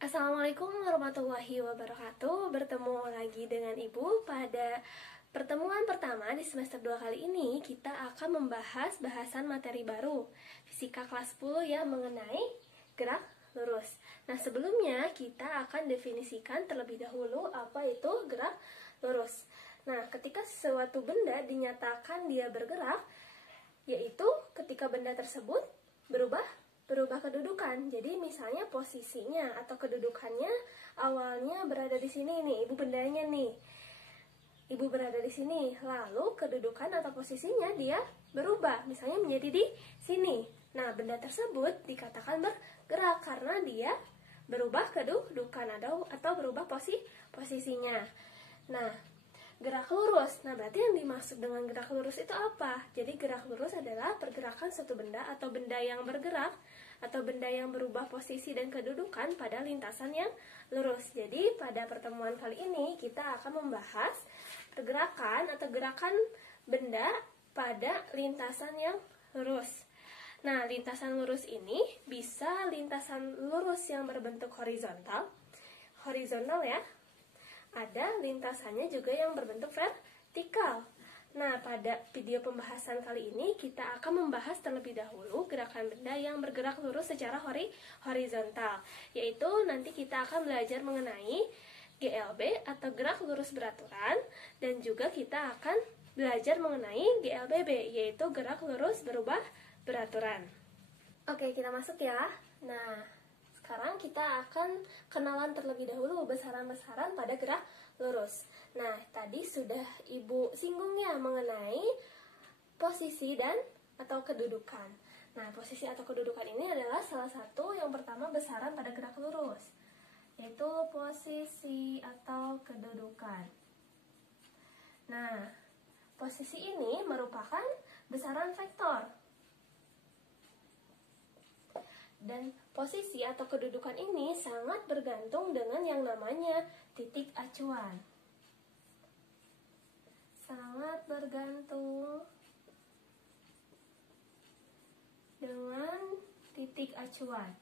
Assalamualaikum warahmatullahi wabarakatuh. Bertemu lagi dengan Ibu pada pertemuan pertama di semester 2 kali ini. Kita akan membahas bahasan materi baru Fisika kelas 10 ya, mengenai gerak lurus. Nah, sebelumnya kita akan definisikan terlebih dahulu apa itu gerak lurus. Nah, ketika suatu benda dinyatakan dia bergerak, yaitu ketika benda tersebut berubah kedudukan. Jadi misalnya posisinya atau kedudukannya awalnya berada di sini nih, ibu bendanya nih. Ibu berada di sini, lalu kedudukan atau posisinya dia berubah, misalnya menjadi di sini. Nah, benda tersebut dikatakan bergerak karena dia berubah kedudukan atau berubah posisinya. Nah, gerak lurus. Nah, berarti yang dimaksud dengan gerak lurus itu apa? Jadi gerak lurus adalah pergerakan suatu benda atau benda yang bergerak atau benda yang berubah posisi dan kedudukan pada lintasan yang lurus. Jadi pada pertemuan kali ini kita akan membahas pergerakan atau gerakan benda pada lintasan yang lurus. Nah, lintasan lurus ini bisa lintasan lurus yang berbentuk horizontal ya. Ada lintasannya juga yang berbentuk vertikal. Nah, pada video pembahasan kali ini kita akan membahas terlebih dahulu gerakan benda yang bergerak lurus secara horizontal, yaitu nanti kita akan belajar mengenai GLB atau gerak lurus beraturan, dan juga kita akan belajar mengenai GLBB, yaitu gerak lurus berubah beraturan. Oke, kita masuk ya. Nah, sekarang kita akan kenalan terlebih dahulu besaran-besaran pada gerak lurus. Nah, tadi sudah Ibu singgung ya mengenai posisi dan atau kedudukan. Nah, posisi atau kedudukan ini adalah salah satu yang pertama besaran pada gerak lurus, yaitu posisi atau kedudukan. Nah, posisi ini merupakan besaran vektor. Dan posisi atau kedudukan ini sangat bergantung dengan yang namanya titik acuan. Sangat bergantung dengan titik acuan.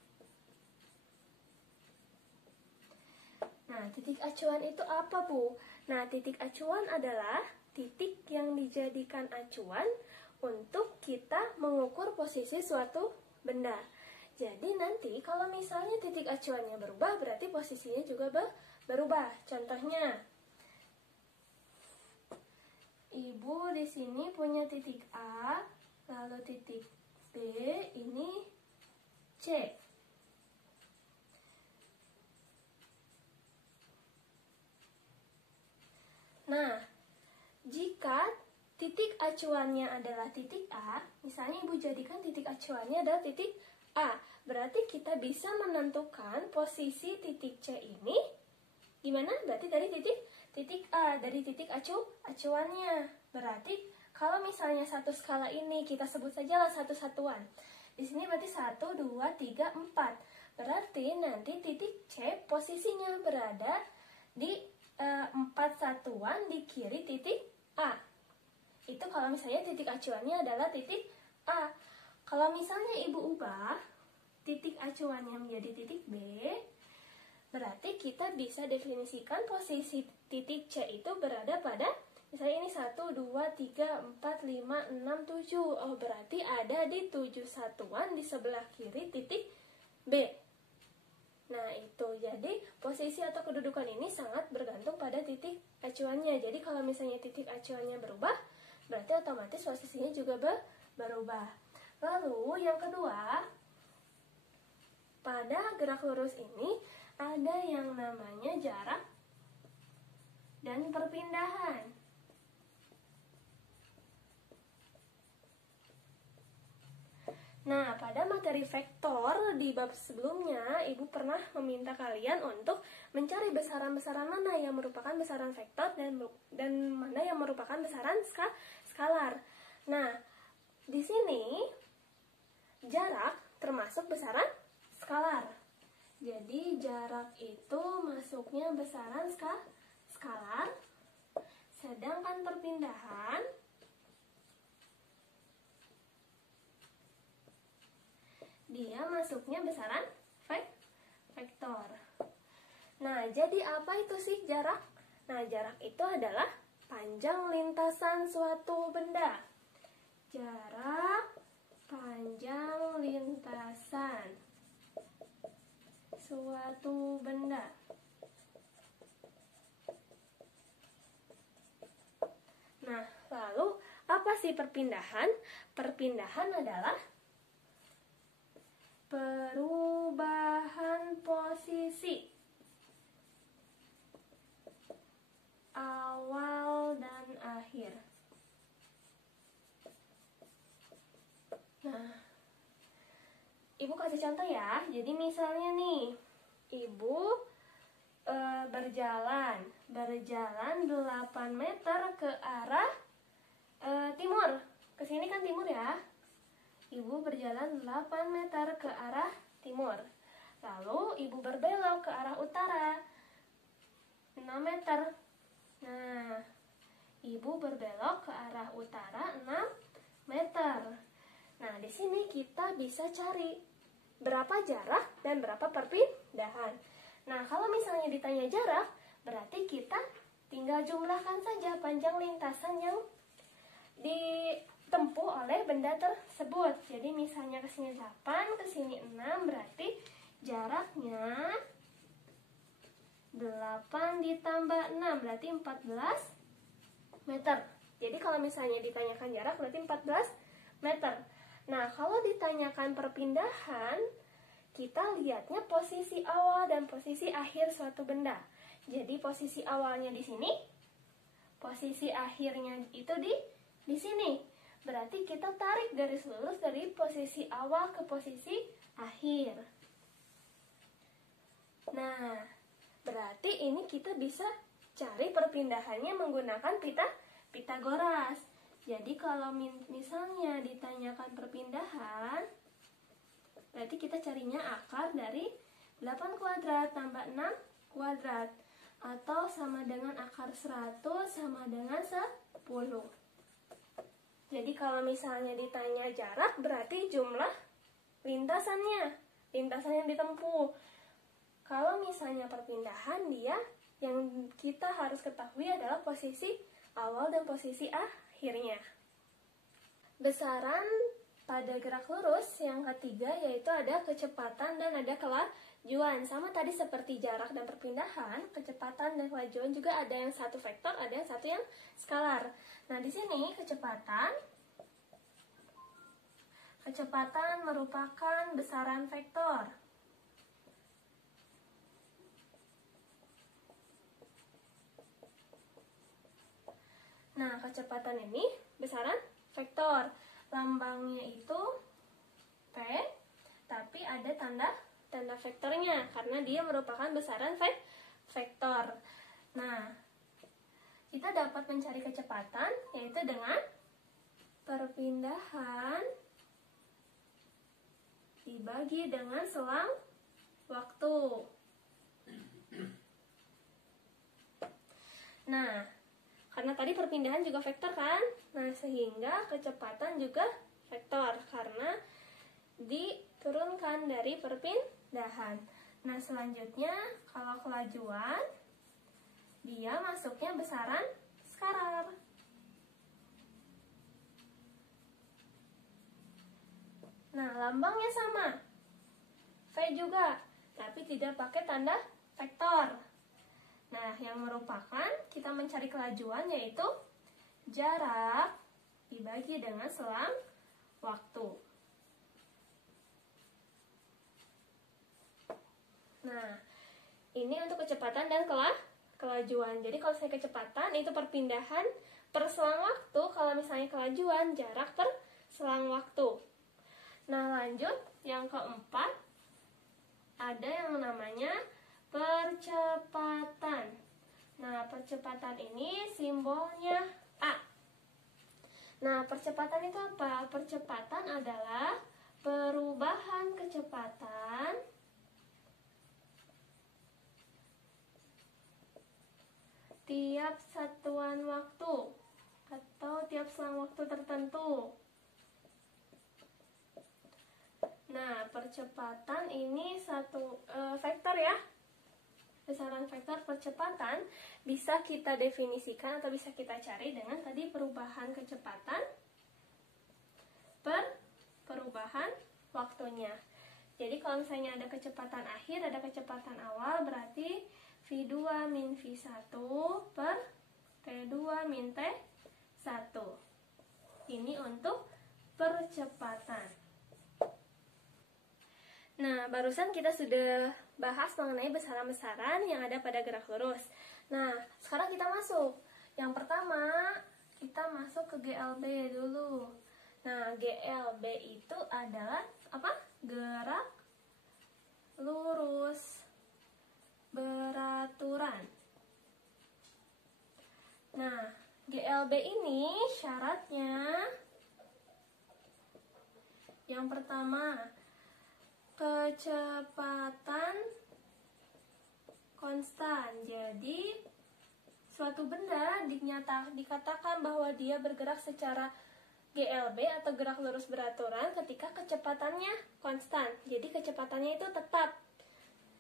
Nah, titik acuan itu apa, Bu? Nah, titik acuan adalah titik yang dijadikan acuan untuk kita mengukur posisi suatu benda. Jadi nanti kalau misalnya titik acuannya berubah, berarti posisinya juga berubah. Contohnya, Ibu di sini punya titik A, lalu titik B, ini C. Nah, jika titik acuannya adalah titik A, misalnya Ibu jadikan titik acuannya adalah titik A, berarti kita bisa menentukan posisi titik C ini gimana? Berarti dari titik A, dari titik acuannya. Berarti kalau misalnya satu skala ini kita sebut sajalah satu satuan. Di sini berarti 1, 2, 3, 4. Berarti nanti titik C posisinya berada di 4 satuan di kiri titik A. Itu kalau misalnya titik acuannya adalah titik A. Kalau misalnya Ibu ubah titik acuannya menjadi titik B, berarti kita bisa definisikan posisi titik C itu berada pada, misalnya ini 1, 2, 3, 4, 5, 6, 7. Oh, berarti ada di 7 satuan di sebelah kiri titik B. Nah, itu. Jadi, posisi atau kedudukan ini sangat bergantung pada titik acuannya. Jadi, kalau misalnya titik acuannya berubah, berarti otomatis posisinya juga berubah. Lalu yang kedua, pada gerak lurus ini ada yang namanya jarak dan perpindahan. Nah, pada materi vektor di bab sebelumnya, Ibu pernah meminta kalian untuk mencari besaran-besaran mana yang merupakan besaran vektor dan mana yang merupakan besaran skalar. Nah, di sini jarak termasuk besaran skalar. Jadi jarak itu masuknya besaran skalar, sedangkan perpindahan dia masuknya besaran vektor. Nah, jadi apa itu sih jarak? Nah, jarak itu adalah panjang lintasan suatu benda. Jarak panjang lintasan suatu benda. Nah, lalu apa sih perpindahan? Perpindahan adalah perubahan posisi awal dan akhir. Nah, Ibu kasih contoh ya. Jadi misalnya nih, Ibu berjalan 8 meter ke arah timur. Kesini kan timur ya. Ibu berjalan 8 meter ke arah timur. Lalu Ibu berbelok ke arah utara 6 meter. Nah, Ibu berbelok ke arah utara 6 meter. Nah, di sini kita bisa cari berapa jarak dan berapa perpindahan. Nah, kalau misalnya ditanya jarak, berarti kita tinggal jumlahkan saja panjang lintasan yang ditempuh oleh benda tersebut. Jadi misalnya ke sini 8, ke sini 6, berarti jaraknya 8 ditambah 6, berarti 14 meter. Jadi kalau misalnya ditanyakan jarak, berarti 14 meter. Nah, kalau ditanyakan perpindahan, kita lihatnya posisi awal dan posisi akhir suatu benda. Jadi posisi awalnya di sini, posisi akhirnya itu di sini. Berarti kita tarik garis lurus dari posisi awal ke posisi akhir. Nah, berarti ini kita bisa cari perpindahannya menggunakan Pitagoras. Jadi kalau misalnya ditanyakan perpindahan, berarti kita carinya akar dari 8 kuadrat tambah 6 kuadrat. Atau sama dengan akar 100 sama dengan 10. Jadi kalau misalnya ditanya jarak, berarti jumlah lintasan yang ditempuh. Kalau misalnya perpindahan, dia yang kita harus ketahui adalah posisi awal dan posisi akhirnya. Besaran pada gerak lurus yang ketiga yaitu ada kecepatan dan ada kelajuan. Sama tadi seperti jarak dan perpindahan, kecepatan dan kelajuan juga ada yang satu vektor, ada yang satu yang skalar. Nah, di sini kecepatan merupakan besaran vektor. Nah, kecepatan ini besaran vektor. Lambangnya itu P, tapi ada tanda vektornya karena dia merupakan besaran vektor. Nah, kita dapat mencari kecepatan yaitu dengan perpindahan dibagi dengan selang waktu. Nah, karena tadi perpindahan juga vektor kan? Nah, sehingga kecepatan juga vektor karena diturunkan dari perpindahan. Nah, selanjutnya kalau kelajuan, dia masuknya besaran skalar. Nah, lambangnya sama, V juga, tapi tidak pakai tanda vektor. Nah, yang merupakan kita mencari kelajuan yaitu jarak dibagi dengan selang waktu. Nah, ini untuk kecepatan dan kelajuan. Jadi kalau saya kecepatan itu perpindahan per selang waktu, kalau misalnya kelajuan jarak per selang waktu. Nah, lanjut yang keempat, ada yang namanya percepatan. Nah, percepatan ini simbolnya A. Nah, percepatan itu apa? Percepatan adalah perubahan kecepatan tiap satuan waktu atau tiap selang waktu tertentu. Nah, percepatan ini satu vektor ya. besaran vektor percepatan bisa kita definisikan atau bisa kita cari dengan tadi perubahan kecepatan per perubahan waktunya. Jadi kalau misalnya ada kecepatan akhir, ada kecepatan awal, berarti V2 min V1 per T2 min T1. Ini untuk percepatan. Nah, barusan kita sudah bahas mengenai besaran-besaran yang ada pada gerak lurus. Nah, sekarang kita masuk. Yang pertama, kita masuk ke GLB dulu. Nah, GLB itu adalah apa? Gerak lurus beraturan. Nah, GLB ini syaratnya yang pertama, kecepatan konstan. Jadi, suatu benda dikatakan bahwa dia bergerak secara GLB atau gerak lurus beraturan ketika kecepatannya konstan. Jadi kecepatannya itu tetap.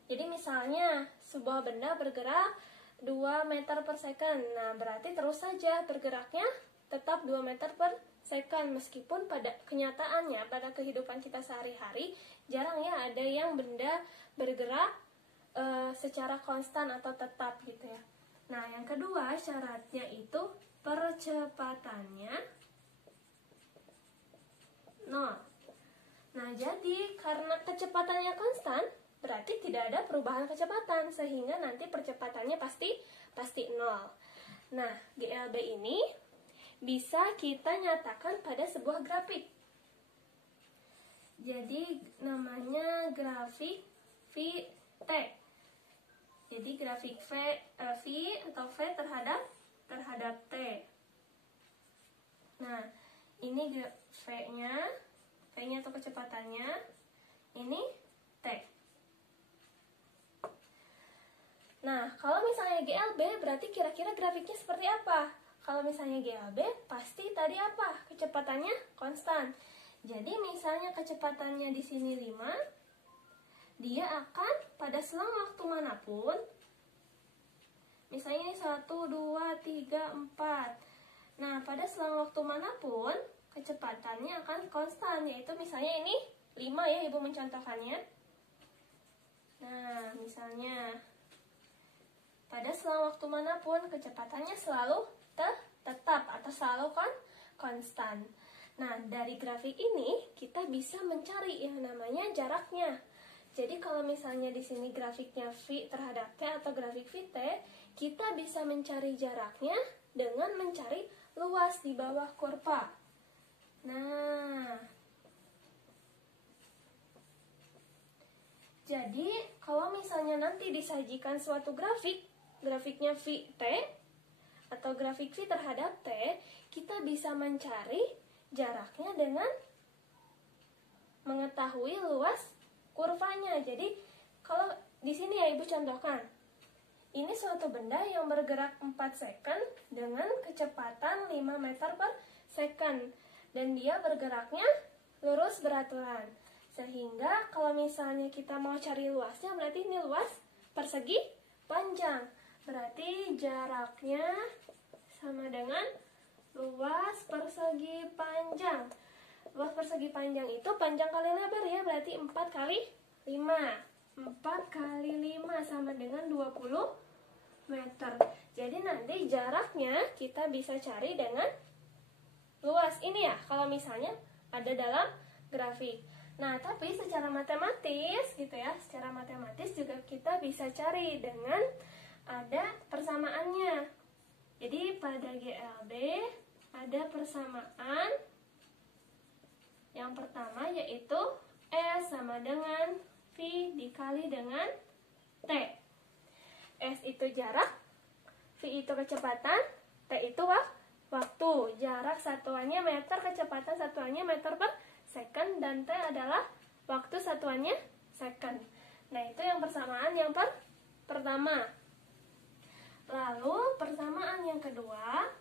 Jadi misalnya sebuah benda bergerak 2 meter per second. Nah, berarti terus saja bergeraknya tetap 2 meter per second. Meskipun pada kenyataannya, pada kehidupan kita sehari-hari, jarang ya ada yang benda bergerak secara konstan atau tetap gitu ya. Nah, yang kedua syaratnya itu percepatannya 0. Nah, jadi karena kecepatannya konstan, berarti tidak ada perubahan kecepatan, sehingga nanti percepatannya pasti 0. Nah, GLB ini bisa kita nyatakan pada sebuah grafik. Jadi namanya grafik VT. Jadi grafik V atau V terhadap T. Nah, ini V-nya atau kecepatannya, ini T. Nah, kalau misalnya GLB, berarti kira-kira grafiknya seperti apa? Kalau misalnya GLB, pasti tadi apa? Kecepatannya konstan. Jadi misalnya kecepatannya di sini 5, dia akan pada selang waktu manapun, misalnya 1, 2, 3, 4. Nah, pada selang waktu manapun, kecepatannya akan konstan, yaitu misalnya ini 5 ya, Ibu mencontohkannya. Nah, misalnya pada selang waktu manapun, kecepatannya selalu tetap atau selalu konstan. Nah, dari grafik ini kita bisa mencari yang namanya jaraknya. Jadi kalau misalnya di sini grafiknya V terhadap T atau grafik VT, kita bisa mencari jaraknya dengan mencari luas di bawah kurva. Nah, jadi kalau misalnya nanti disajikan suatu grafiknya VT atau grafik V terhadap T, kita bisa mencari jaraknya dengan mengetahui luas kurvanya. Jadi kalau di sini ya Ibu contohkan, ini suatu benda yang bergerak 4 second dengan kecepatan 5 meter per second, dan dia bergeraknya lurus beraturan. Sehingga kalau misalnya kita mau cari luasnya, berarti ini luas persegi panjang. Berarti jaraknya sama dengan luas persegi panjang. Luas persegi panjang itu panjang kali lebar ya, berarti 4 kali 5. 4 kali 5 sama dengan 20 meter. Jadi nanti jaraknya kita bisa cari dengan luas ini ya, kalau misalnya ada dalam grafik. Nah, tapi secara matematis gitu ya, secara matematis juga kita bisa cari dengan ada persamaannya. Jadi pada GLB ada persamaan yang pertama, yaitu S sama dengan V dikali dengan T. S itu jarak, V itu kecepatan, T itu waktu. Jarak satuannya meter, kecepatan satuannya meter per second, dan T adalah waktu satuannya second. Nah, itu yang persamaan yang pertama. Lalu persamaan yang kedua,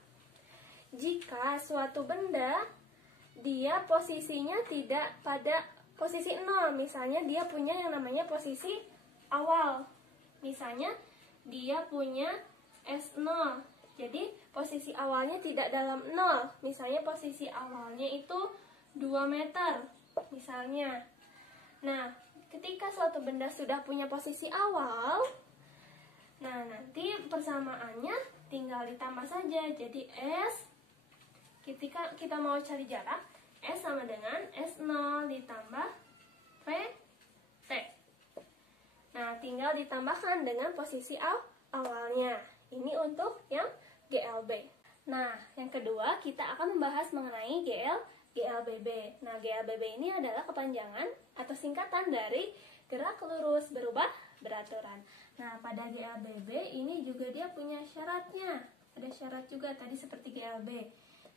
jika suatu benda dia posisinya tidak pada posisi 0, misalnya dia punya yang namanya posisi awal. Misalnya dia punya S0. Jadi posisi awalnya tidak dalam 0. Misalnya posisi awalnya itu 2 meter misalnya. Nah, ketika suatu benda sudah punya posisi awal, nah nanti persamaannya tinggal ditambah saja. Jadi S, ketika kita mau cari jarak, S sama dengan S0 ditambah VT. Nah, tinggal ditambahkan dengan posisi awalnya. Ini untuk yang GLB. Nah, yang kedua kita akan membahas mengenai GLBB. Nah, GLBB ini adalah kepanjangan atau singkatan dari gerak lurus berubah beraturan. Nah, pada GLBB ini juga dia punya syaratnya. Ada syarat juga tadi seperti GLB.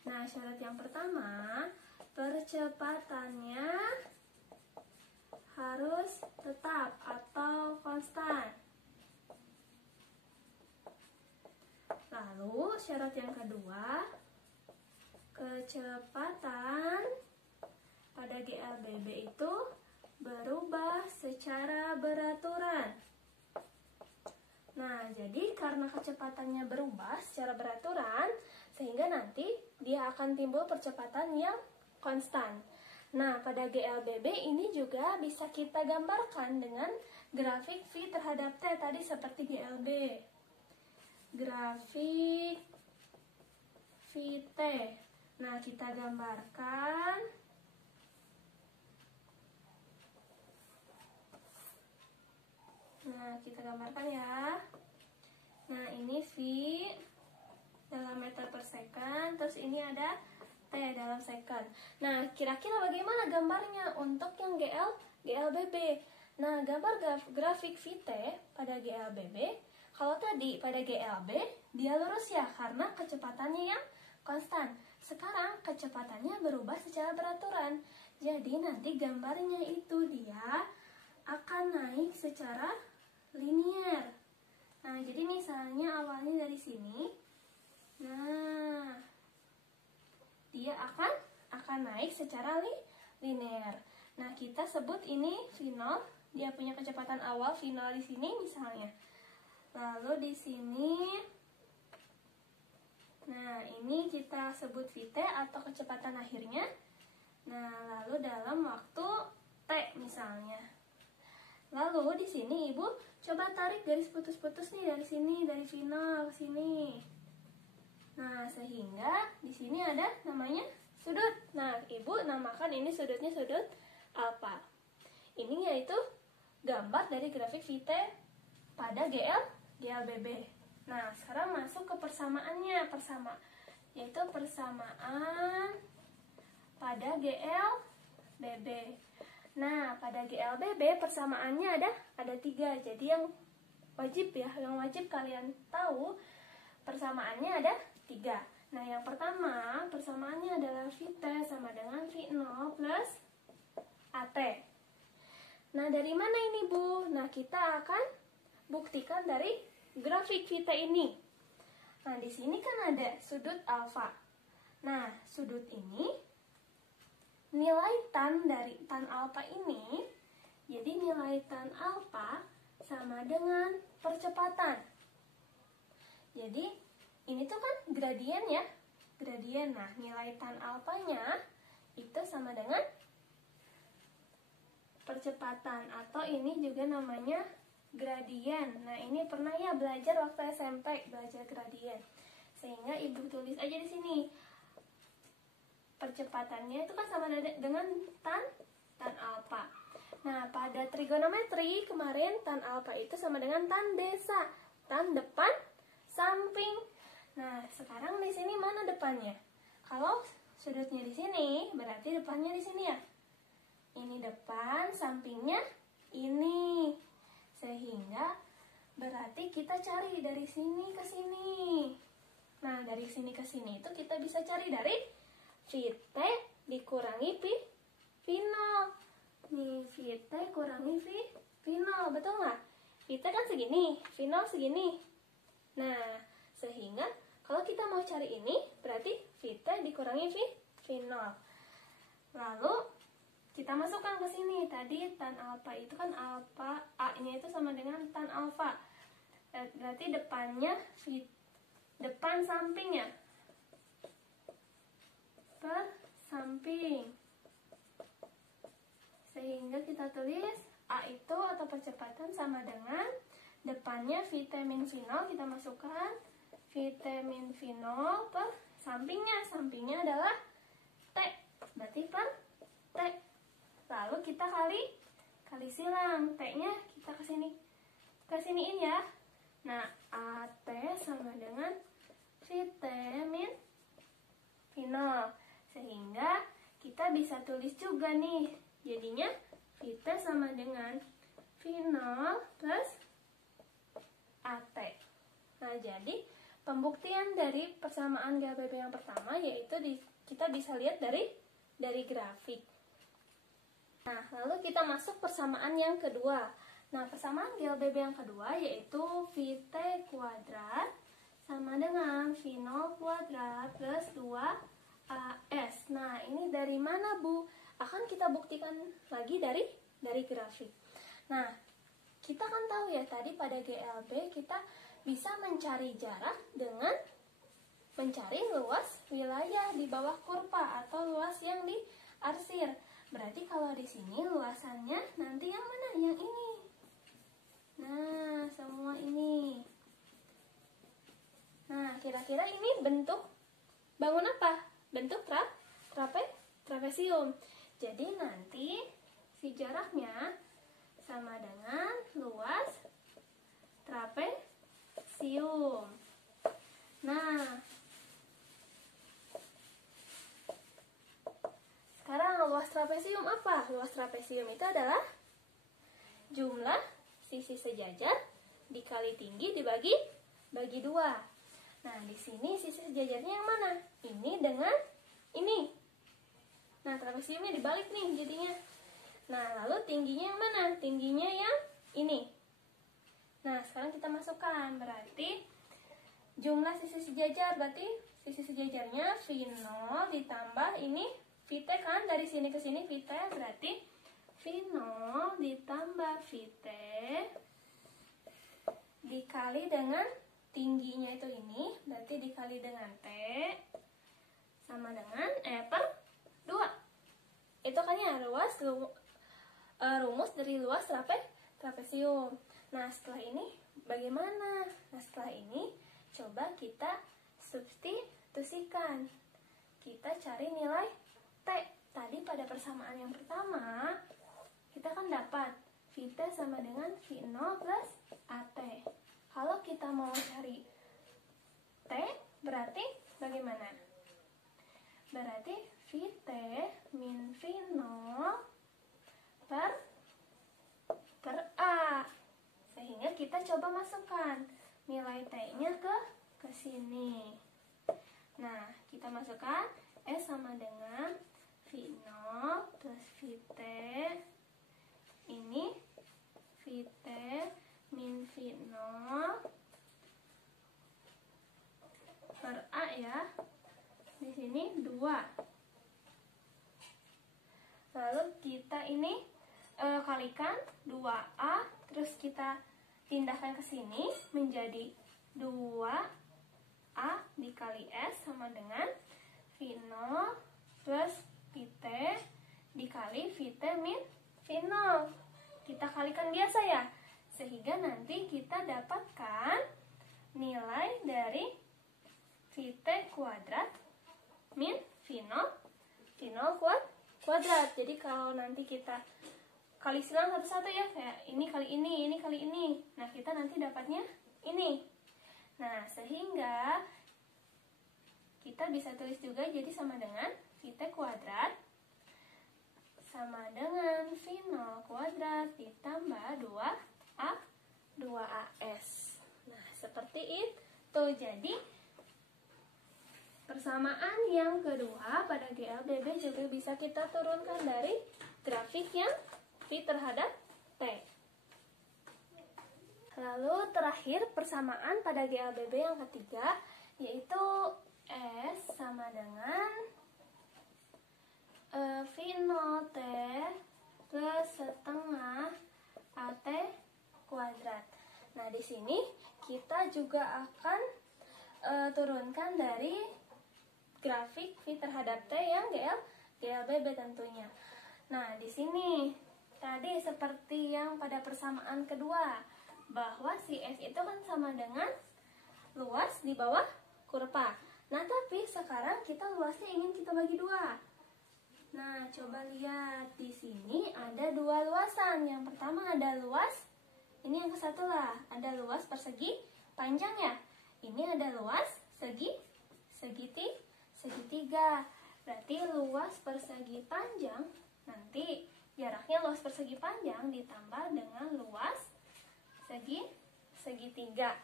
Nah, syarat yang pertama, percepatannya harus tetap atau konstan. Lalu syarat yang kedua, kecepatan pada GLBB itu berubah secara beraturan. Nah, jadi karena kecepatannya berubah secara beraturan, sehingga nanti dia akan timbul percepatan yang konstan. Nah, pada GLBB ini juga bisa kita gambarkan dengan grafik V terhadap T tadi seperti GLB. Grafik VT. Nah, kita gambarkan. Nah, kita gambarkan ya. Nah, ini V dalam meter per second, terus ini ada T dalam second. Nah, kira-kira bagaimana gambarnya untuk yang GLBB? Nah, gambar grafik VT pada GLBB, kalau tadi pada GLB dia lurus ya karena kecepatannya yang konstan. Sekarang kecepatannya berubah secara beraturan. Jadi nanti gambarnya itu dia akan naik secara linier. Nah, jadi misalnya awalnya dari sini. Nah, dia akan naik secara linear. Nah, kita sebut ini V0, dia punya kecepatan awal V0 di sini misalnya. Lalu di sini, nah ini kita sebut VT atau kecepatan akhirnya. Nah, lalu dalam waktu T misalnya. Lalu di sini Ibu coba tarik garis putus-putus nih dari sini, dari V0 ke sini. Nah, sehingga di sini ada namanya sudut. Nah, Ibu namakan ini sudutnya sudut alfa. Ini yaitu gambar dari grafik VT pada GLBB. Nah, sekarang masuk ke persamaannya. Yaitu persamaan pada GLBB. Nah, pada GLBB persamaannya ada 3. Jadi yang wajib kalian tahu persamaannya ada 3. Nah, yang pertama persamaannya adalah VT sama dengan V0 plus AT. Nah, dari mana ini, Bu? Nah, kita akan buktikan dari grafik VT ini. Nah, di sini kan ada sudut alfa. Nah, sudut ini, nilai tan dari tan alfa ini, jadi nilai tan alfa sama dengan percepatan. Jadi, ini tuh kan gradien ya. Gradien. Nah, nilai tan alfanya itu sama dengan percepatan. Atau ini juga namanya gradien. Nah, ini pernah ya belajar waktu SMP, belajar gradien. Sehingga Ibu tulis aja di sini. Percepatannya itu kan sama dengan tan alfa. Nah, pada trigonometri kemarin tan alfa itu sama dengan tan desa. Tan depan samping. Nah, sekarang di sini mana depannya? Kalau sudutnya di sini, berarti depannya di sini ya. Ini depan, sampingnya ini. Sehingga berarti kita cari dari sini ke sini. Nah, dari sini ke sini itu kita bisa cari dari VT dikurangi V0. Nih, VT kurangi V0, betul nggak? VT kan segini, V0 segini. Nah, sehingga kalau kita mau cari ini, berarti VT dikurangi V0. Lalu kita masukkan ke sini. Tadi tan alfa itu kan alfa, A-nya itu sama dengan tan alfa. Berarti depannya depan sampingnya per samping. Sehingga kita tulis A itu atau percepatan sama dengan depannya vitamin V0, kita masukkan vitamin V0 per sampingnya. Sampingnya adalah T, berarti per T. Lalu kita kali silang, T-nya kita kesiniin ya. Nah, AT sama dengan vitamin V0. Sehingga kita bisa tulis juga nih, jadinya Vt sama dengan V0 plus AT. Nah, jadi pembuktian dari persamaan GLBB yang pertama yaitu kita bisa lihat dari grafik. Nah, lalu kita masuk persamaan yang kedua. Nah, persamaan GLBB yang kedua yaitu Vt kuadrat sama dengan V0 kuadrat plus 2AS. Nah, ini dari mana, Bu? Akan kita buktikan lagi dari grafik. Nah, kita kan tahu ya tadi pada GLB kita bisa mencari jarak dengan mencari luas wilayah di bawah kurva atau luas yang diarsir. Berarti kalau di sini luasannya nanti yang mana? Yang ini. Nah, semua ini. Nah, kira-kira ini bentuk bangun apa? Bentuk trapesium. Jadi nanti si jaraknya sama dengan luas trapesium. Nah, sekarang luas trapesium apa? Luas trapesium itu adalah jumlah sisi sejajar dikali tinggi dibagi 2. Nah, di sini sisi sejajarnya yang mana? Ini dengan ini. Nah, trapesiumnya dibalik nih jadinya. Nah, lalu tingginya yang mana? Tingginya yang ini. Nah, sekarang kita masukkan. Berarti jumlah sisi sejajar, berarti sisi sejajarnya V0 ditambah ini Vt kan, dari sini ke sini Vt, berarti V0 ditambah Vt dikali dengan tingginya itu ini, berarti dikali dengan T sama dengan per 2. Itu kan ya rumus dari luas trapesium. Nah, setelah ini bagaimana? Nah, setelah ini coba kita substitusikan. Kita cari nilai T. Tadi pada persamaan yang pertama kita kan dapat Vt sama dengan V0 plus AT. Kalau kita mau cari T, berarti bagaimana? Berarti Vt min V0 per A. Sehingga kita coba masukkan nilai T-nya ke sini. Nah, kita masukkan S sama dengan V0 plus Vt. Ini Vt min V0 per A ya. Di sini 2. Lalu kita ini kalikan 2A, terus kita pindahkan ke sini menjadi 2A dikali S sama dengan V0 plus Vt dikali Vt min V0. Kita kalikan biasa ya, sehingga nanti kita dapatkan nilai dari Vt kuadrat min V0 kuadrat. Jadi kalau nanti kita kali silang satu-satu ya, kayak ini kali ini kali ini. Nah, kita nanti dapatnya ini. Nah, sehingga kita bisa tulis juga jadi sama dengan Vt kuadrat sama dengan V0 kuadrat ditambah 2AS. Nah, seperti itu. Jadi persamaan yang kedua pada GLBB juga bisa kita turunkan dari grafik yang V terhadap T. Lalu terakhir persamaan pada GLBB yang ketiga yaitu S sama dengan V0 T plus setengah AT kuadrat. Nah, di sini kita juga akan turunkan dari grafik V terhadap T yang GLBB tentunya. Nah, di sini tadi seperti yang pada persamaan kedua, bahwa si S itu kan sama dengan luas di bawah kurva. Nah, tapi sekarang kita luasnya ingin kita bagi dua. Nah, coba lihat di sini ada dua luasan. Yang pertama ada luas, ini yang ke satu lah, ada luas persegi panjang ya. Ini ada luas segitiga. Berarti luas persegi panjang, nanti jaraknya luas persegi panjang ditambah dengan luas segitiga.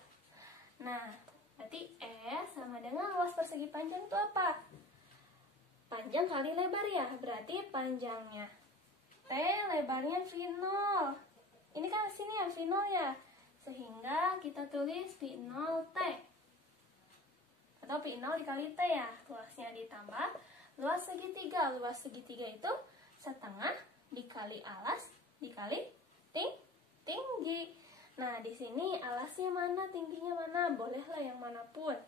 Nah, berarti E sama dengan luas persegi panjang itu apa? Panjang kali lebar ya, berarti panjangnya T, lebarnya V0. Ini kan sini ya V0 ya, sehingga kita tulis V0T atau V0 dikali T ya, luasnya ditambah luas segitiga. Luas segitiga itu setengah dikali alas dikali tinggi. Nah, di sini alasnya mana, tingginya mana? Bolehlah yang manapun.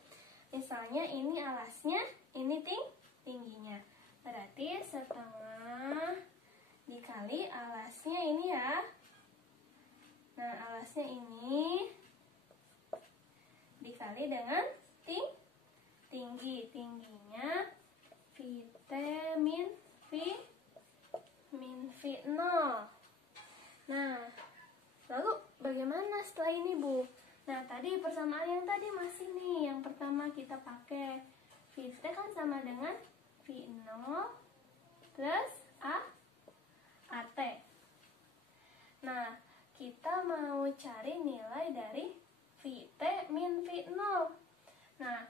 Misalnya ini alasnya, ini tingginya. Berarti setengah dikali alasnya ini ya. Nah, alasnya ini dikali dengan tingginya VT min V0. Nah, lalu bagaimana setelah ini, Bu? Nah, tadi persamaan yang tadi masih nih. Yang pertama kita pakai VT kan sama dengan V0 plus AT. Nah, kita mau cari nilai dari VT min V0. Nah,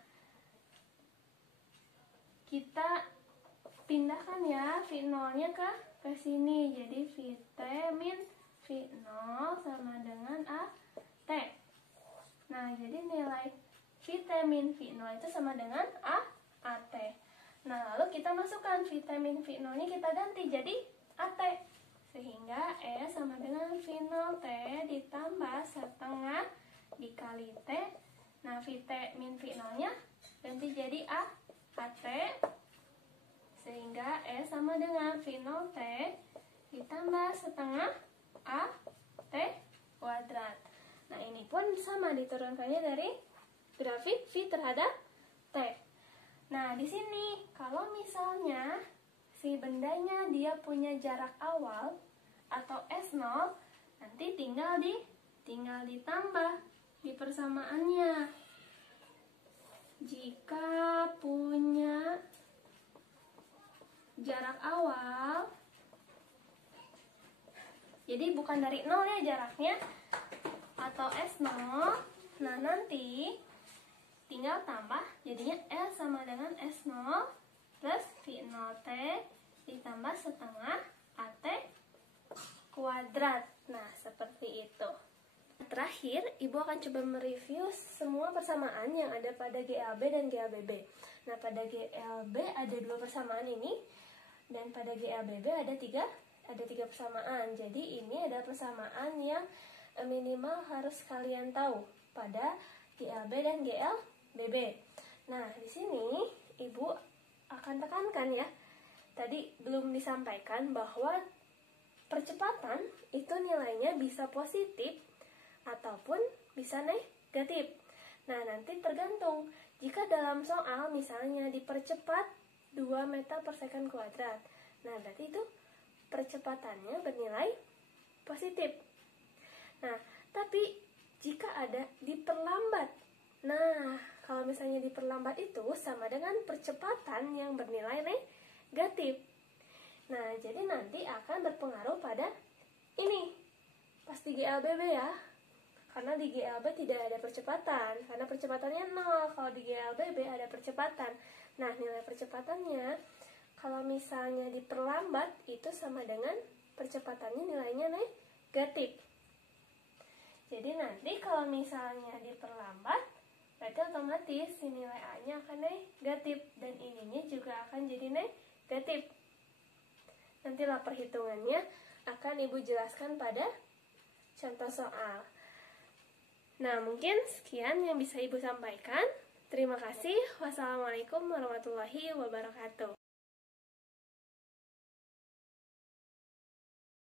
kita pindahkan ya V0-nya ke sini. Jadi VT min V0 sama dengan AT. Nah, jadi nilai VT min V0 itu sama dengan AT. Nah, lalu kita masukkan VT min V0-nya, kita ganti jadi AT. Sehingga E sama dengan V0T ditambah setengah dikali T. Nah, VT min V0-nya ganti jadi AT. Sehingga E sama dengan V0T ditambah setengah AT kuadrat. Nah, ini pun sama diturunkannya dari grafik V terhadap T. Nah, di sini kalau misalnya si bendanya dia punya jarak awal atau S0, nanti tinggal ditambah di persamaannya. Jika punya jarak awal, jadi bukan dari 0 ya jaraknya, atau S0, nah nanti tinggal tambah, jadinya L sama dengan S0 plus V0T ditambah setengah AT kuadrat. Nah, seperti itu. Terakhir, Ibu akan coba mereview semua persamaan yang ada pada GLB dan GLBB. Nah, pada GLB ada 2 persamaan ini, dan pada GLBB ada tiga persamaan. Jadi ini ada persamaan yang minimal harus kalian tahu pada GLB dan GLBB. Nah, di sini Ibu akan tekankan ya, tadi belum disampaikan bahwa percepatan itu nilainya bisa positif ataupun bisa negatif. Nah, nanti tergantung. Jika dalam soal misalnya dipercepat 2 meter per second kuadrat, nah berarti itu percepatannya bernilai positif. Nah, tapi jika ada diperlambat, nah kalau misalnya diperlambat itu sama dengan percepatan yang bernilai negatif. Nah, jadi nanti akan berpengaruh pada ini, pasti GLBB ya. Karena di GLB tidak ada percepatan, karena percepatannya 0. Kalau di GLBB ada percepatan. Nah, nilai percepatannya kalau misalnya diperlambat itu sama dengan percepatannya nilainya negatif. Jadi nanti kalau misalnya diperlambat, berarti otomatis si nilai A-nya akan negatif, dan ininya juga akan jadi negatif. Nantilah perhitungannya akan Ibu jelaskan pada contoh soal. Nah, mungkin sekian yang bisa Ibu sampaikan. Terima kasih. Wassalamualaikum warahmatullahi wabarakatuh.